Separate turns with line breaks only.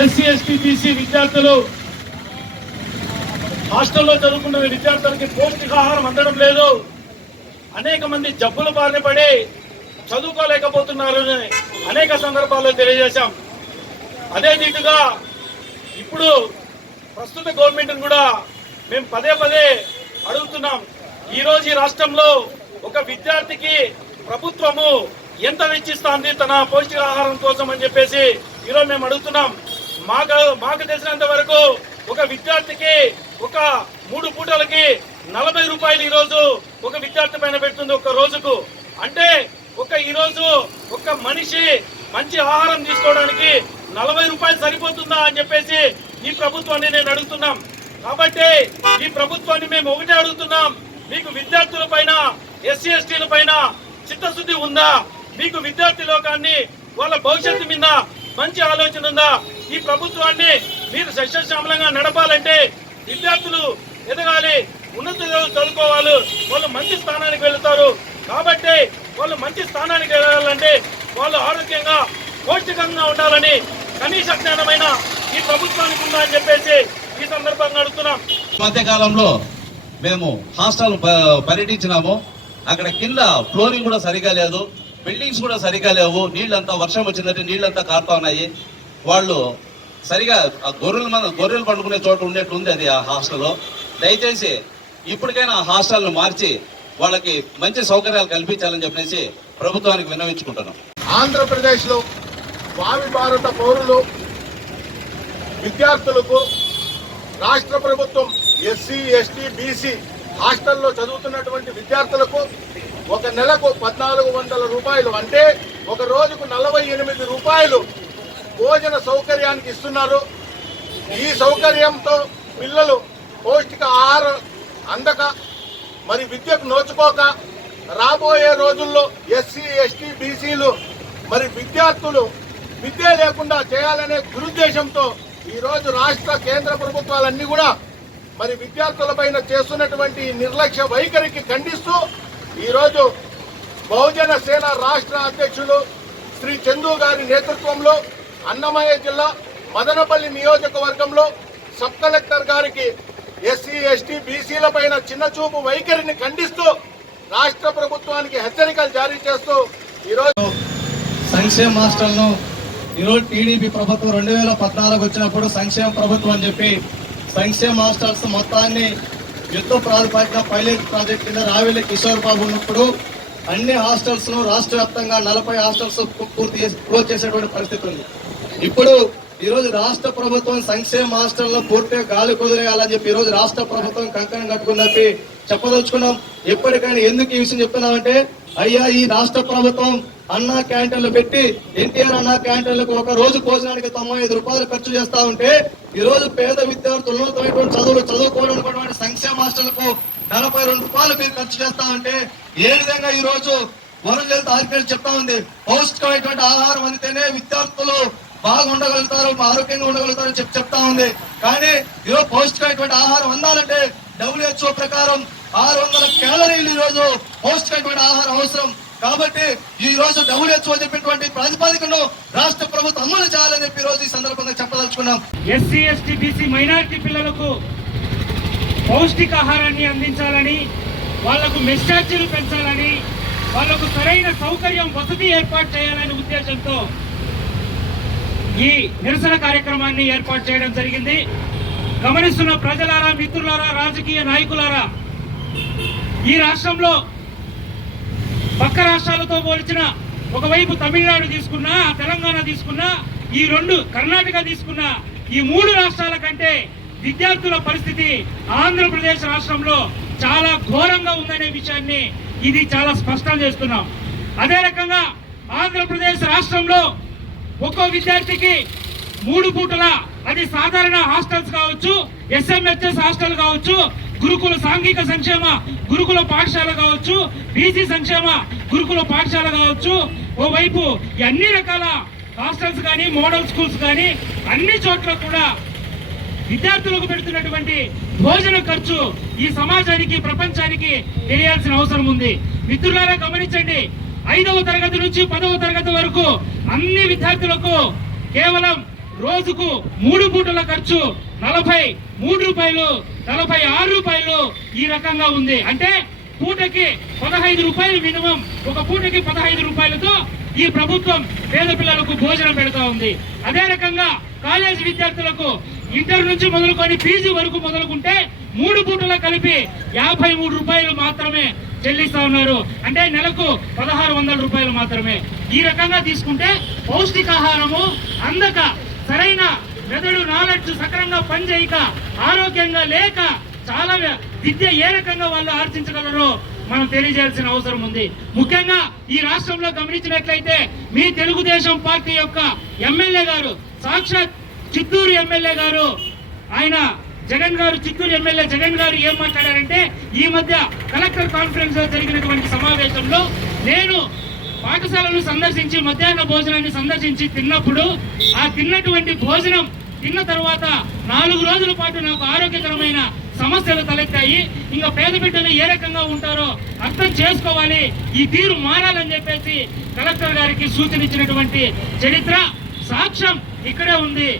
SC ST BC విద్యార్థులు హాస్టల్లో చదువుకున్న విద్యార్థులకి పౌష్టికాహారం అందడం లేదు. అనేక మంది జబ్బులు బారిన పడి చదువుకోలేకపోతున్నారు అని అనేక సందర్భాల్లో తెలియజేశాం. అదే నీటుగా ఇప్పుడు ప్రస్తుత గవర్నమెంట్ కూడా మేము పదే పదే అడుగుతున్నాం. ఈరోజు ఈ రాష్ట్రంలో ఒక విద్యార్థికి ప్రభుత్వము ఎంత వెచ్చిస్తోంది? తన పౌష్టికాహారం కోసం అని చెప్పేసి ఈరోజు మేము అడుగుతున్నాం. మాకు మాకు తెలిసినంత వరకు ఒక విద్యార్థికి ఒక మూడు పూటలకి నలభై రూపాయలు ఈరోజు ఒక విద్యార్థి పైన పెడుతుంది ఒక రోజుకు. అంటే ఒక ఈరోజు ఒక మనిషి మంచి ఆహారం తీసుకోవడానికి నలభై రూపాయలు సరిపోతుందా అని చెప్పేసి ఈ ప్రభుత్వాన్ని నేను అడుగుతున్నాం. కాబట్టి ఈ ప్రభుత్వాన్ని మేము ఒకటే అడుగుతున్నాం. మీకు విద్యార్థుల పైన ఎస్సీ ఎస్టీల పైన చిత్తశుద్ధి ఉందా? మీకు విద్యార్థి లోకాన్ని వాళ్ళ భవిష్యత్తు మీద మంచి ఆలోచన ఉందా? ఈ ప్రభుత్వాన్ని మీరు సస్యశ్యామలంగా నడపాలంటే విద్యార్థులు ఎదగాలి ఉన్నత చదువుకోవాలి వాళ్ళు మంచి స్థానానికి వెళుతారు. కాబట్టి వాళ్ళు మంచి స్థానానికి వెళ్ళాలంటే వాళ్ళు ఆరోగ్యంగా పౌష్టికంగా ఉండాలని కనీస జ్ఞానమైన ఈ ప్రభుత్వానికి ఉందా అని చెప్పేసి ఈ సందర్భంగా అడుగుతున్నాం.
మధ్యకాలంలో మేము హాస్టల్ పర్యటించినాము. అక్కడ కింద ఫ్లోరింగ్ కూడా సరిగా లేదు బిల్డింగ్స్ కూడా సరిగా లేవు. నీళ్ళంతా వర్షం వచ్చిందంటే నీళ్ళంతా కారుతా ఉన్నాయి. వాళ్ళు సరిగా ఆ గొర్రెలు మన గొర్రెలు పండుకునే చోట ఉండేట్టుంది అది ఆ హాస్టల్లో. దయచేసి ఇప్పటికైనా ఆ హాస్టల్ను మార్చి వాళ్ళకి మంచి సౌకర్యాలు కల్పించాలని చెప్పేసి ప్రభుత్వానికి విన్నవించుకుంటున్నాం.
ఆంధ్రప్రదేశ్లో స్వామి భారత పౌరులు విద్యార్థులకు రాష్ట్ర ప్రభుత్వం ఎస్సీ ఎస్టీ బీసీ హాస్టల్లో చదువుతున్నటువంటి విద్యార్థులకు ఒక నెలకు పద్నాలుగు వందల రూపాయలు అంటే ఒక రోజుకు నలభై ఎనిమిది రూపాయలు భోజన సౌకర్యానికి ఇస్తున్నారు. ఈ సౌకర్యంతో పిల్లలు పౌష్టిక ఆహారం అందక మరి విద్యకు నోచుకోక రాబోయే రోజుల్లో ఎస్సీ ఎస్టీ బీసీలు మరి విద్యార్థులు విద్య లేకుండా చేయాలనే దురుద్దేశంతో ఈరోజు రాష్ట్ర కేంద్ర ప్రభుత్వాలన్నీ కూడా మరి విద్యార్థులపైన చేస్తున్నటువంటి నిర్లక్ష్య వైఖరికి ఖండిస్తూ ఈరోజు బహుజన సేన రాష్ట్ర అధ్యక్షులు శ్రీ చందు గారి నేతృత్వంలో అన్నమయ్య జిల్లా మదనపల్లి నియోజకవర్గంలో సబ్ కలెక్టర్ గారికి ఎస్సీ ఎస్టీ బీసీల పైన చిన్నచూపు వైఖరిని ఖండిస్తూ రాష్ట్ర ప్రభుత్వానికి హెచ్చరికలు జారీ చేస్తూ ఈరోజు
సంక్షేమ హాస్టల్ను ఈరోజు టీడీపీ ప్రభుత్వం రెండు వేల పద్నాలుగు వచ్చినప్పుడు సంక్షేమ ప్రభుత్వం అని చెప్పి సంక్షేమ హాస్టల్స్ మొత్తాన్ని యుద్ధ ప్రాతిపదికన పైలట్ ప్రాజెక్ట్ కింద రావెల్లి కిషోర్ బాబు ఉన్నప్పుడు అన్ని హాస్టల్స్ను రాష్ట్ర వ్యాప్తంగా నలభై హాస్టల్స్ పూర్తి చేసి క్లోజ్ చేసేటువంటి పరిస్థితి ఉంది. ఇప్పుడు ఈరోజు రాష్ట్ర ప్రభుత్వం సంక్షేమ హాస్టల్లో పూర్తిగా గాలి కుదిరేయాలని చెప్పి ఈ రోజు రాష్ట్ర ప్రభుత్వం కంకణం కట్టుకుని చెప్పి చెప్పదలుచుకున్నాం. ఎప్పటికైనా ఎందుకు ఈ విషయం చెప్తున్నామంటే అయ్యా ఈ రాష్ట్ర ప్రభుత్వం అన్నా క్యాంటీన్లు పెట్టి ఎన్టీఆర్ అన్నా క్యాంటీన్లకు ఒక రోజు భోజనానికి తొంభై ఐదు రూపాయలు ఖర్చు చేస్తా ఉంటే ఈ రోజు పేద విద్యార్థులు ఉన్నతమైనటువంటి చదువులు చదువుకోవడానికి సంక్షేమ హాస్టల్కు నలభై రెండు రూపాయలు మీరు ఖర్చు చేస్తా ఉంటే ఏ విధంగా ఈ రోజు వరుణ్ చెప్తా ఉంది పౌష్టికమైనటువంటి ఆహారం అందితేనే విద్యార్థులు బాగా మా ఆరోగ్యంగా ఉండగలుగుతారు అని చెప్పి చెప్తా ఉంది. కానీ ఈరోజు పౌష్టికమైనటువంటి ఆహారం అందాలంటే డబ్ల్యూహెచ్ఓ ప్రకారం ఆరు వందల క్యాలరీలు ఈ రోజు పౌష్టికమైనటువంటి ఆహారం అవసరం. కాబట్టి ఈ రోజు డబ్ల్యూహెచ్ఓ చెప్పినటువంటి ప్రాతిపాదికను రాష్ట్ర ప్రభుత్వం అమలు చేయాలని చెప్పి రోజు ఈ సందర్భంగా చెప్పదలుచుకున్నాం.
ఎస్సీ ఎస్టీ బీసీ మైనారిటీ పిల్లలకు పౌష్టికాహారాన్ని అందించాలని వాళ్ళకు మెస్టార్జీలు పెంచాలని వాళ్ళకు సరైన సౌకర్యం వసతి ఏర్పాటు చేయాలనే ఉద్దేశంతో ఈ నిరసన కార్యక్రమాన్ని ఏర్పాటు చేయడం జరిగింది. గమనిస్తున్న ప్రజలారా మిత్రులారా రాజకీయ నాయకులారా ఈ రాష్ట్రంలో పక్క రాష్ట్రాలతో పోల్చిన ఒకవైపు తమిళనాడు తీసుకున్నా తెలంగాణ తీసుకున్నా ఈ రెండు కర్ణాటక తీసుకున్నా ఈ మూడు రాష్ట్రాల కంటే విద్యార్థుల పరిస్థితి ఆంధ్రప్రదేశ్ రాష్ట్రంలో చాలా ఘోరంగా ఉందనే విషయాన్ని ఇది చాలా స్పష్టం చేస్తున్నాం. అదే రకంగా ఆంధ్రప్రదేశ్ రాష్ట్రంలో ఒక్కో విద్యార్థికి మూడు పూటల అది సాధారణ హాస్టల్స్ కావచ్చు ఎస్ఎంహెచ్ఎస్ హాస్టల్ కావచ్చు గురుకుల సాంఘిక సంక్షేమ గురుకుల పాఠశాల కావచ్చు బీసీ సంక్షేమ గురుకుల పాఠశాల కావచ్చు ఓవైపు అన్ని రకాల హాస్టల్స్ కానీ మోడల్ స్కూల్స్ కానీ అన్ని చోట్ల కూడా విద్యార్థులకు పెడుతున్నటువంటి భోజన ఖర్చు ఈ సమాజానికి ప్రపంచానికి తెలియాల్సిన అవసరం ఉంది. మిత్రులారా గమనించండి ఐదవ తరగతి నుంచి పదవ తరగతి వరకు అన్ని విద్యార్థులకు కేవలం
రోజుకు మూడు పూటల ఖర్చు నలభై మూడు రూపాయలు నలభై ఆరు రూపాయలు ఈ రకంగా ఉంది. అంటే పూటకి పదహైదు రూపాయలు మినిమం ఒక పూటకి పదహైదు రూపాయలతో ఈ ప్రభుత్వం పేద పిల్లలకు భోజనం పెడతా ఉంది. అదే రకంగా కాలేజీ విద్యార్థులకు ఇంటర్ నుంచి మొదలుకొని పీజీ వరకు మొదలుకుంటే మూడు పూటల కలిపి యాభై మూడు రూపాయలు మాత్రమే చెల్లిస్తా ఉన్నారు. అంటే నెలకు పదహారు వందల రూపాయలు మాత్రమే. ఈ రకంగా తీసుకుంటే పౌష్టికాహారము అందక సరైన మెదడు నాలెడ్జ్ సక్రంగా పనిచేయక ఆరోగ్యంగా లేక చాలా విద్య ఏ రకంగా వాళ్ళు ఆర్జించగలరో మనం తెలియజేయాల్సిన అవసరం ఉంది. ముఖ్యంగా ఈ రాష్ట్రంలో గమనించినట్లయితే మీ తెలుగుదేశం పార్టీ యొక్క ఎమ్మెల్యే గారు సాక్షాత్ చిత్తూరు ఎమ్మెల్యే గారు ఆయన జగన్ గారు చిత్తూరు ఎమ్మెల్యే జగన్ గారు ఏం మాట్లాడారంటే ఈ మధ్య కలెక్టర్ కాన్ఫరెన్స్లో జరిగినటువంటి సమావేశంలో నేను పాఠశాలను సందర్శించి మధ్యాహ్న భోజనాన్ని సందర్శించి తిన్నప్పుడు ఆ తిన్నటువంటి భోజనం తిన్న తర్వాత నాలుగు రోజుల పాటు నాకు ఆరోగ్యకరమైన సమస్యలు తలెత్తాయి. ఇంకా పేద బిడ్డలు ఏ రకంగా ఉంటారో అర్థం చేసుకోవాలి. ఈ తీరు మారాలని చెప్పేసి కలెక్టర్ గారికి సూచన ఇచ్చినటువంటి చరిత్ర సాక్ష్యం ఇక్కడే ఉంది.